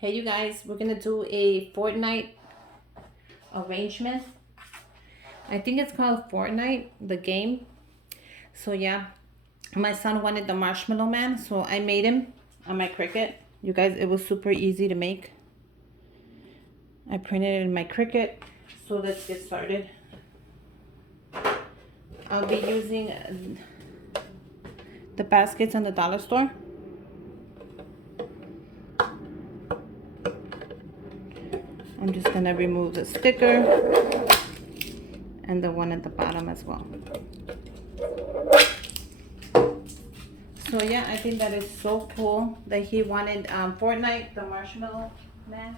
Hey you guys, we're gonna do a Fortnite arrangement. I think it's called Fortnite, the game. So yeah, my son wanted the marshmallow man, so I made him on my Cricut. You guys, it was super easy to make. I printed it in my Cricut. So let's get started. I'll be using the baskets in the dollar store. I'm just gonna remove the sticker and the one at the bottom as well. So yeah, I think that is so cool that he wanted Fortnite, the marshmallow man.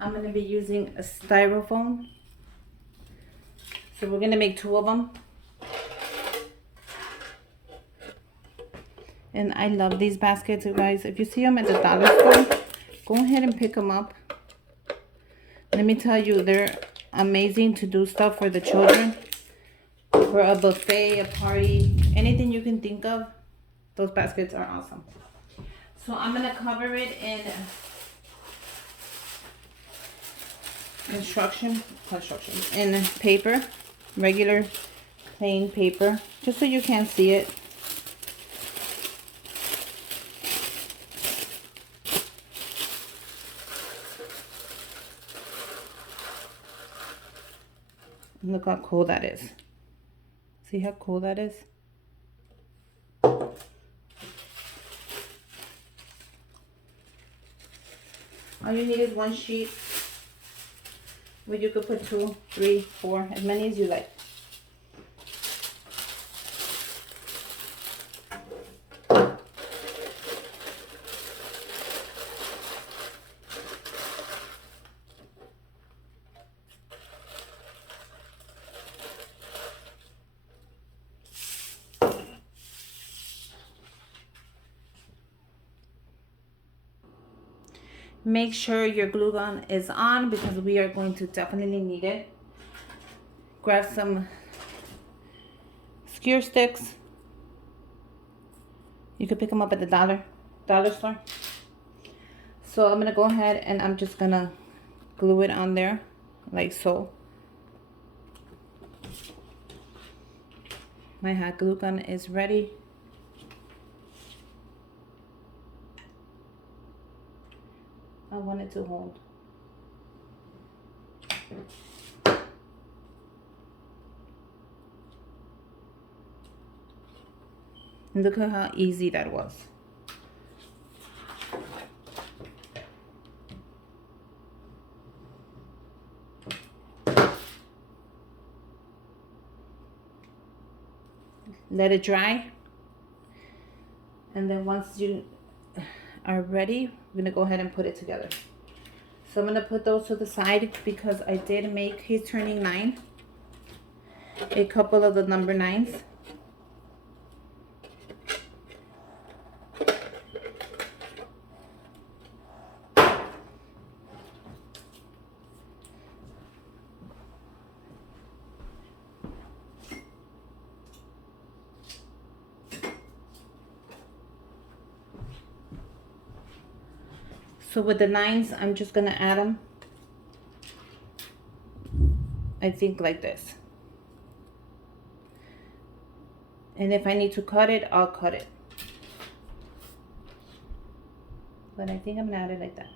I'm going to be using a styrofoam. So we're going to make 2 of them. And I love these baskets, you guys. If you see them at the dollar store, go ahead and pick them up. Let me tell you, they're amazing to do stuff for the children. For a buffet, a party, anything you can think of. Those baskets are awesome. So I'm going to cover it in construction in paper, regular plain paper, just so you can't see it. Look how cool that is. See how cool that is? All you need is 1 sheet where you could put 2, 3, 4, as many as you like. Make sure your glue gun is on because we are going to definitely need it. Grab some skewer sticks. You can pick them up at the dollar store. So I'm gonna go ahead and I'm just gonna glue it on there like so. My hot glue gun is ready. I want it to hold. And look at how easy that was. Let it dry. And then once you are ready, we're gonna go ahead and put it together. So I'm gonna put those to the side because I did make, he's turning 9, a couple of the number 9s. So with the 9s, I'm just gonna add them, I think like this. And if I need to cut it, I'll cut it. But I think I'm gonna add it like that.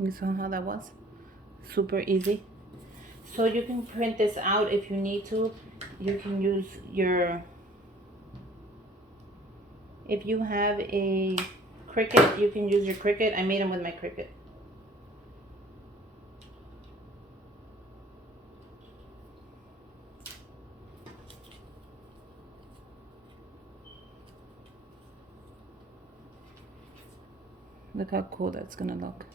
You saw how that was? Super easy. So you can print this out if you need to. You can use your, if you have a Cricut, you can use your Cricut. I made them with my Cricut. Look how cool that's gonna look.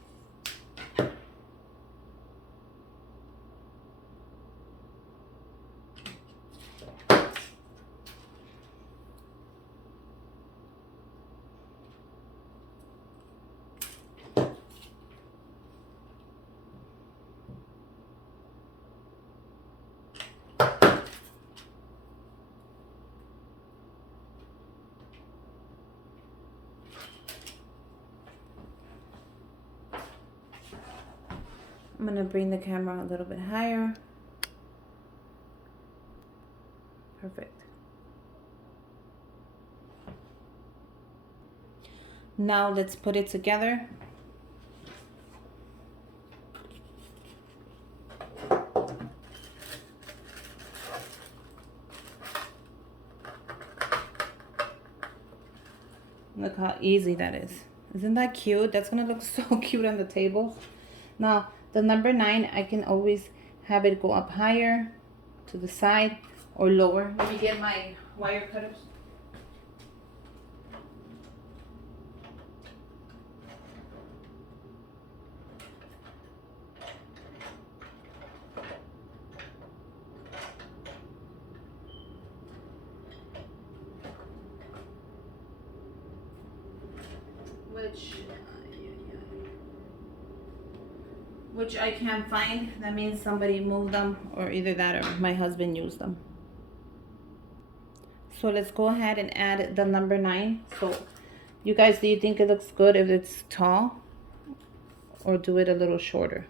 I'm gonna bring the camera a little bit higher. Perfect. Now let's put it together. Look how easy that is. Isn't that cute? That's gonna look so cute on the table. Now, the number 9, I can always have it go up higher, to the side, or lower. Let me get my wire cutters. Which I can't find. That means somebody moved them, or either that or my husband used them. So let's go ahead and add the number 9. So you guys, do you think it looks good if it's tall, or do it a little shorter?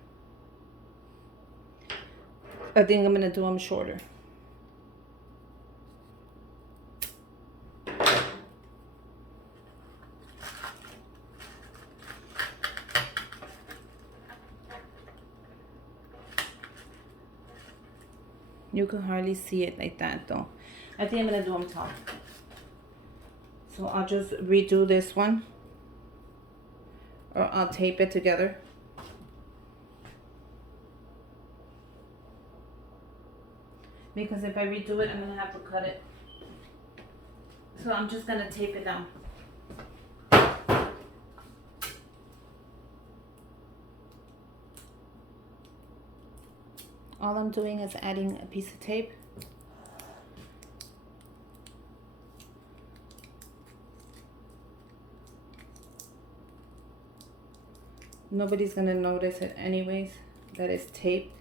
I think I'm gonna do them shorter. You can hardly see it like that though. I think I'm gonna do them tall. So I'll just redo this one, or I'll tape it together. Because if I redo it, I'm gonna have to cut it. So I'm just gonna tape it down. All I'm doing is adding a piece of tape. Nobody's gonna notice it anyways, that it's taped.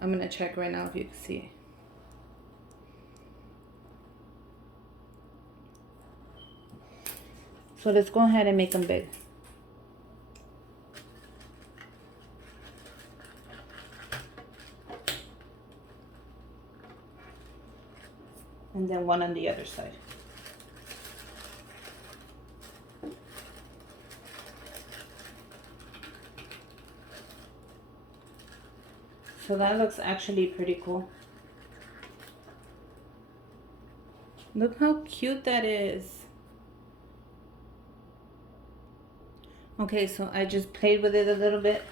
I'm gonna check right now if you can see it. So let's go ahead and make them big. And then one on the other side. So that looks actually pretty cool. Look how cute that is. Okay, so I just played with it a little bit.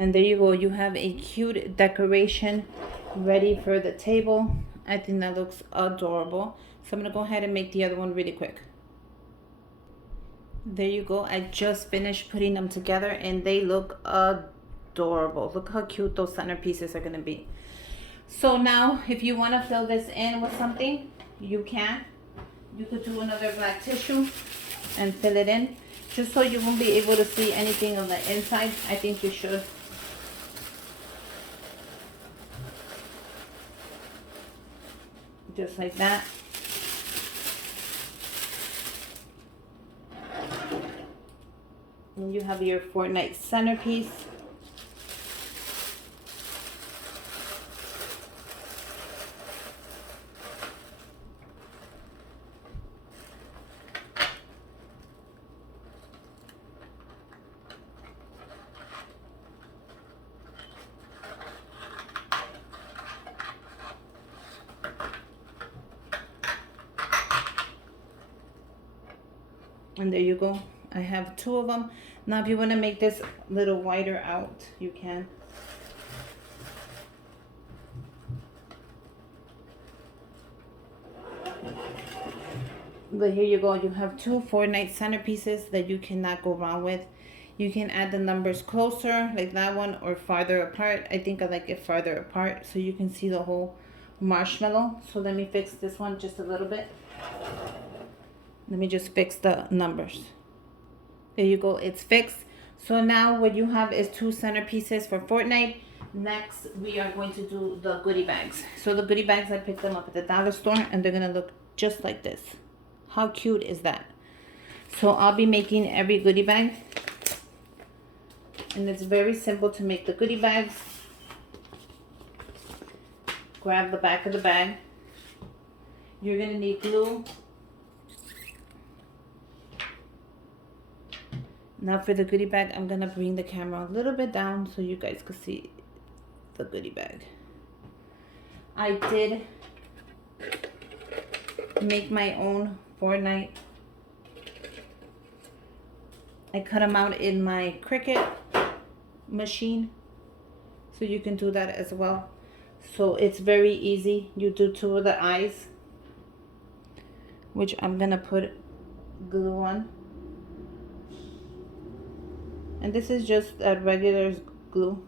And there you go, you have a cute decoration ready for the table. I think that looks adorable. So I'm gonna go ahead and make the other one really quick. There you go, I just finished putting them together and they look adorable. Look how cute those centerpieces are gonna be. So now, if you wanna fill this in with something, you can. You could do another black tissue and fill it in. Just so you won't be able to see anything on the inside, I think you should. Just like that. And you have your Fornite centerpiece. And there you go. I have 2 of them. Now if you want to make this a little wider out, you can. But here you go. You have 2 Fornite centerpieces that you cannot go wrong with. You can add the numbers closer, like that one, or farther apart. I think I like it farther apart so you can see the whole marshmallow. So let me fix this one just a little bit. Let me just fix the numbers. There you go, it's fixed. So now what you have is 2 centerpieces for Fortnite. Next, we are going to do the goodie bags. So the goodie bags, I picked them up at the dollar store and they're gonna look just like this. How cute is that? So I'll be making every goodie bag. And it's very simple to make the goodie bags. Grab the back of the bag. You're going to need glue. Now for the goodie bag, I'm going to bring the camera a little bit down so you guys can see the goodie bag. I did make my own Fornite. I cut them out in my Cricut machine, so you can do that as well. So it's very easy. You do 2 of the eyes, which I'm gonna put glue on, and this is just a regular glue.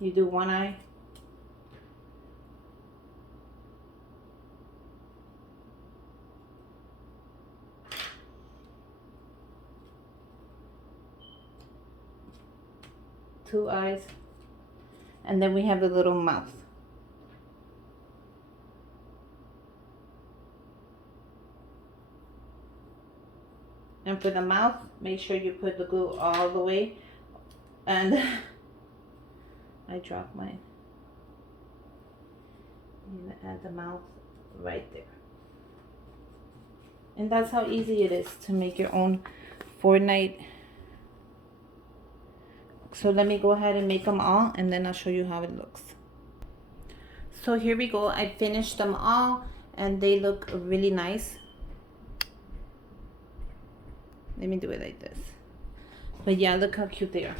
You do 1 eye. Two eyes, and then we have the little mouth. And for the mouth, make sure you put the glue all the way. And I dropped mine. I'm gonna add the mouth right there. And that's how easy it is to make your own Fornite. So let me go ahead and make them all, and then I'll show you how it looks. So here we go. I finished them all, and they look really nice. Let me do it like this. But yeah, look how cute they are.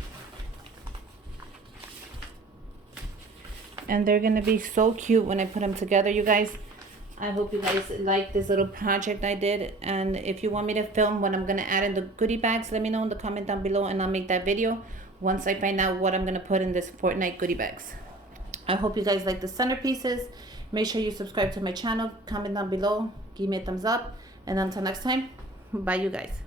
And they're gonna be so cute when I put them together, you guys. I hope you guys like this little project I did. And if you want me to film when I'm gonna add in the goodie bags, let me know in the comment down below, and I'll make that video once I find out what I'm gonna put in this Fortnite goodie bags. I hope you guys like the centerpieces. Make sure you subscribe to my channel, comment down below, give me a thumbs up, and until next time, bye you guys.